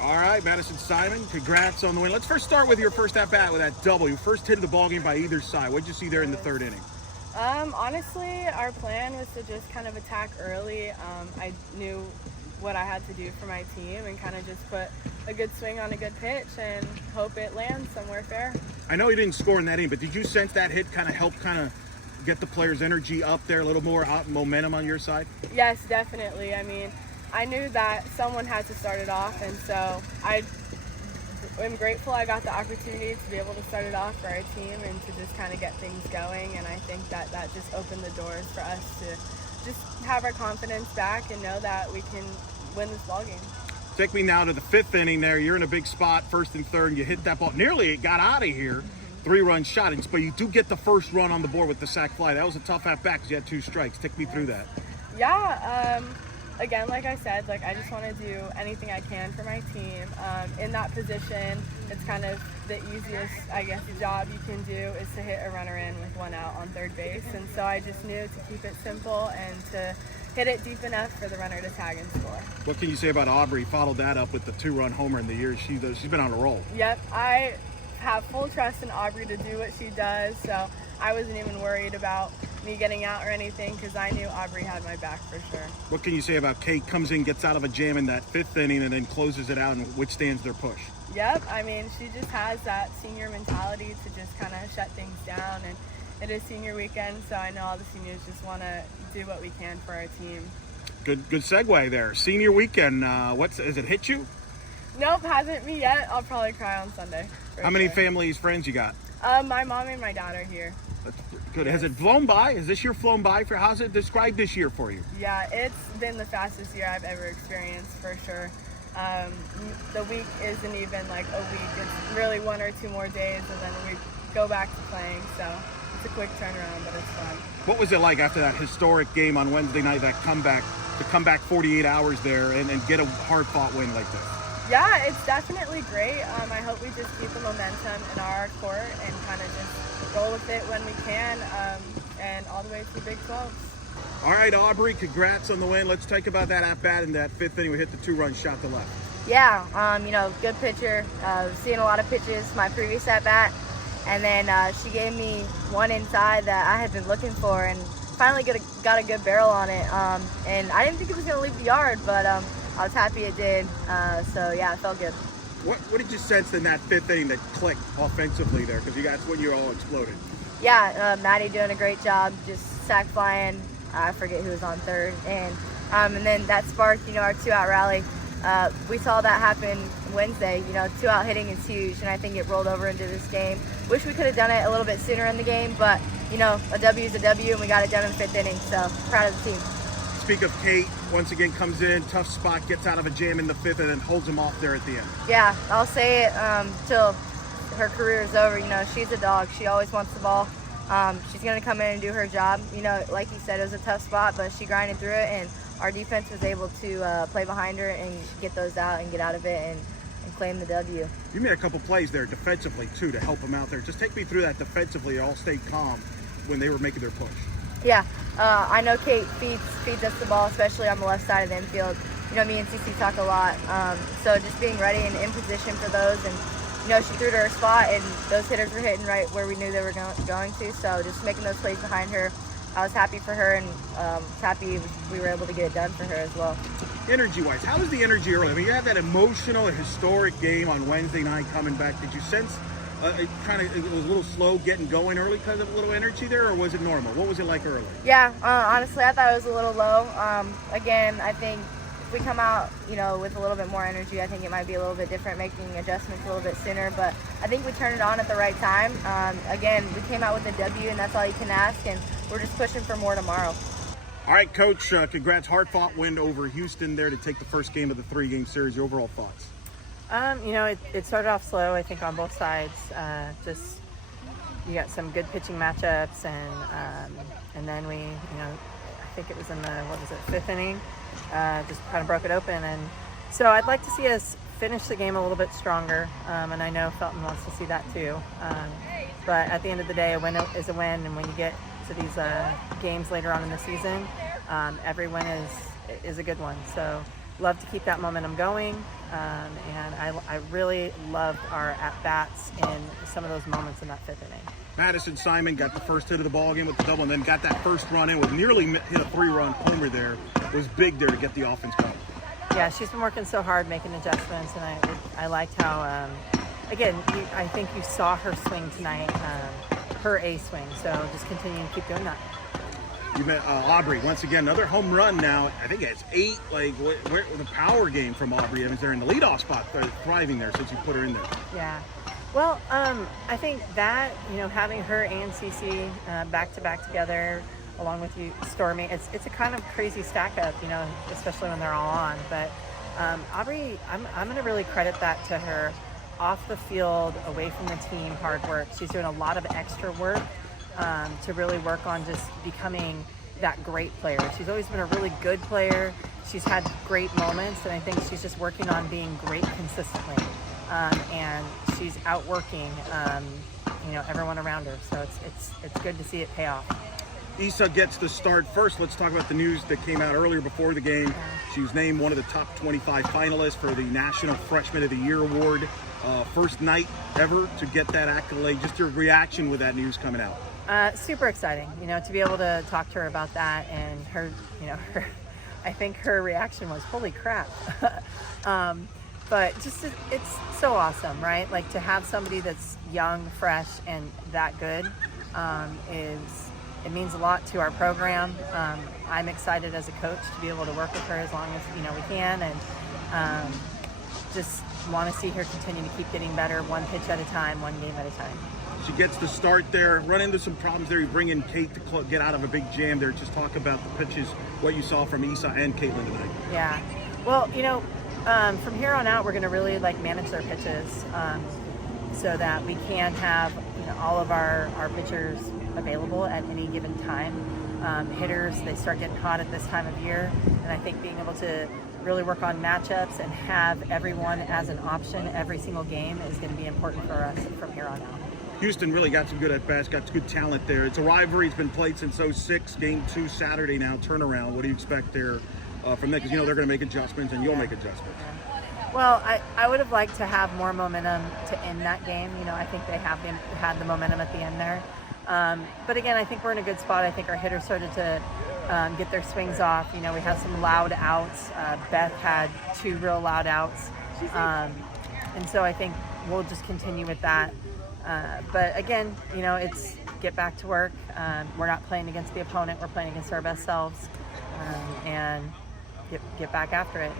All right, Madi Simon, congrats on the win. Let's first start with your first at-bat with that double. Your first hit of the ballgame by either side. What did you see there in the third inning? Honestly, our plan was to just kind of attack early. I knew what I had to do for my team and kind of just put a good swing on a good pitch and hope it lands somewhere fair. I know you didn't score in that inning, but did you sense that hit kind of helped get the players' energy up there, a little more momentum on your side? Yes, definitely. I mean, I knew that someone had to start it off, and so I'm grateful I got the opportunity to be able to start it off for our team and to just kind of get things going. And I think that just opened the doors for us to just have our confidence back and know that we can win this ballgame. Take me now to the fifth inning there. You're in a big spot, first and third, and you hit that ball. Nearly it got out of here. 3-run shot, but you do get the first run on the board with the sac fly. That was a tough at-bat because you had 2 strikes. Take me through that. Yeah, again, like I said, I just want to do anything I can for my team. In that position, it's kind of the easiest, I guess, job you can do is to hit a runner in with 1 out on third base. And so I just knew to keep it simple and to hit it deep enough for the runner to tag and score. What can you say about Aubrey? Followed that up with the 2-run homer in the year. She's been on a roll. Yep, I have full trust in Aubrey to do what she does, so I wasn't even worried about me getting out or anything because I knew Aubrey had my back for sure. What can you say about Kate? Comes in, gets out of a jam in that 5th inning, and then closes it out and withstands their push. Yep, I mean, she just has that senior mentality to just kind of shut things down, and it is senior weekend, so I know all the seniors just want to do what we can for our team. Good segue there. Senior weekend, has it hit you? Nope, hasn't me yet. I'll probably cry on Sunday. How many families, friends you got? My mom and my dad are here. That's good. Has it flown by? Has this year flown by? How's it described this year for you? Yeah, it's been the fastest year I've ever experienced for sure. The week isn't even like a week. It's really 1 or 2 more days, and then we go back to playing. So it's a quick turnaround, but it's fun. What was it like after that historic game on Wednesday night, that comeback, to come back 48 hours there and get a hard-fought win like this? Yeah, it's definitely great. I hope we just keep the momentum in our court and kind of just roll with it when we can, and all the way to Big 12. All right, Aubrey, congrats on the win. Let's talk about that at-bat in that 5th inning. We hit the 2-run shot to left. Yeah, good pitcher. Seeing a lot of pitches my previous at-bat, and then she gave me one inside that I had been looking for, and finally got a good barrel on it. And I didn't think it was going to leave the yard, but I was happy it did. So yeah, it felt good. What did you sense in that 5th inning that clicked offensively there? Because that's when you all exploded. Yeah, Maddie doing a great job, just sac flying. I forget who was on third, and then that sparked, our 2-out rally. We saw that happen Wednesday. 2-out hitting is huge, and I think it rolled over into this game. Wish we could have done it a little bit sooner in the game, but a W is a W, and we got it done in the 5th inning. So proud of the team. Speak of Kate, once again comes in, tough spot, gets out of a jam in the 5th, and then holds them off there at the end. Yeah, I'll say it till her career is over. She's a dog. She always wants the ball. She's going to come in and do her job. Like you said, it was a tough spot, but she grinded through it, and our defense was able to play behind her and get those out and get out of it and claim the W. You made a couple plays there defensively, too, to help them out there. Just take me through that defensively. They all stayed calm when they were making their push. Yeah, I know Kate feeds us the ball, especially on the left side of the infield. Me and CC talk a lot. So just being ready and in position for those, and she threw to her spot, and those hitters were hitting right where we knew they were going to. So just making those plays behind her, I was happy for her, and happy we were able to get it done for her as well. Energy-wise, how was the energy early? I mean, you had that emotional, historic game on Wednesday night coming back. Did you sense it was a little slow getting going early because of a little energy there, or was it normal? What was it like early? Yeah, honestly, I thought it was a little low. Again, I think if we come out, with a little bit more energy, I think it might be a little bit different, making adjustments a little bit sooner. But I think we turned it on at the right time. Again, we came out with a W, and that's all you can ask, and we're just pushing for more tomorrow. All right, Coach, congrats. Hard-fought win over Houston there to take the first game of the 3-game series. Your overall thoughts? It started off slow, I think, on both sides. Just you got some good pitching matchups, and then we, I think it was in the 5th inning, just kind of broke it open, and so I'd like to see us finish the game a little bit stronger, and I know Felton wants to see that too. But at the end of the day, a win is a win, and when you get to these games later on in the season, every win is a good one. So love to keep that momentum going. And I really loved our at-bats in some of those moments in that 5th inning. Madi Simon got the first hit of the ball game with the double, and then got that first run in with nearly hit a 3-run homer there. It was big there to get the offense going. Yeah, she's been working so hard making adjustments, and I liked how, again, I think you saw her swing tonight, her A swing, so just continue to keep doing that. You met Aubrey, once again, another home run now. I think it's 8, where the power game from Aubrey Evans there in the leadoff spot, thriving there since you put her in there. Yeah. Well, I think that, having her and Cece back-to-back together, along with you, Stormy, it's a kind of crazy stack-up, especially when they're all on. But Aubrey, I'm going to really credit that to her off the field, away from the team, hard work. She's doing a lot of extra work to really work on just becoming that great player. She's always been a really good player. She's had great moments, and I think she's just working on being great consistently. And she's outworking, everyone around her. So it's good to see it pay off. Isa gets the start first. Let's talk about the news that came out earlier before the game. She was named one of the top 25 finalists for the National Freshman of the Year award. First night ever to get that accolade. Just your reaction with that news coming out. Super exciting, to be able to talk to her about that, and her, I think her reaction was, holy crap. But just, it's so awesome, right? Like, to have somebody that's young, fresh, and that good it means a lot to our program. I'm excited as a coach to be able to work with her as long as, we can, and just want to see her continue to keep getting better, one pitch at a time, one game at a time. She gets the start there, run into some problems there. You bring in Kate to get out of a big jam there. Just talk about the pitches, what you saw from Isa and Caitlin tonight. Yeah. Well, from here on out, we're going to really manage their pitches so that we can have all of our pitchers available at any given time. Hitters, they start getting hot at this time of year, and I think being able to really work on matchups and have everyone as an option every single game is going to be important for us from here on out. Houston really got some good at-bats, got good talent there. It's a rivalry. It's been played since 06, game 2 Saturday now, turnaround. What do you expect there from that? Because they're going to make adjustments, and you'll make adjustments. Well, I would have liked to have more momentum to end that game. I think they had the momentum at the end there. But again, I think we're in a good spot. I think our hitters started to get their swings off. We had some loud outs. Beth had 2 real loud outs. And so I think we'll just continue with that. But again, it's get back to work. We're not playing against the opponent. We're playing against our best selves, and get back after it.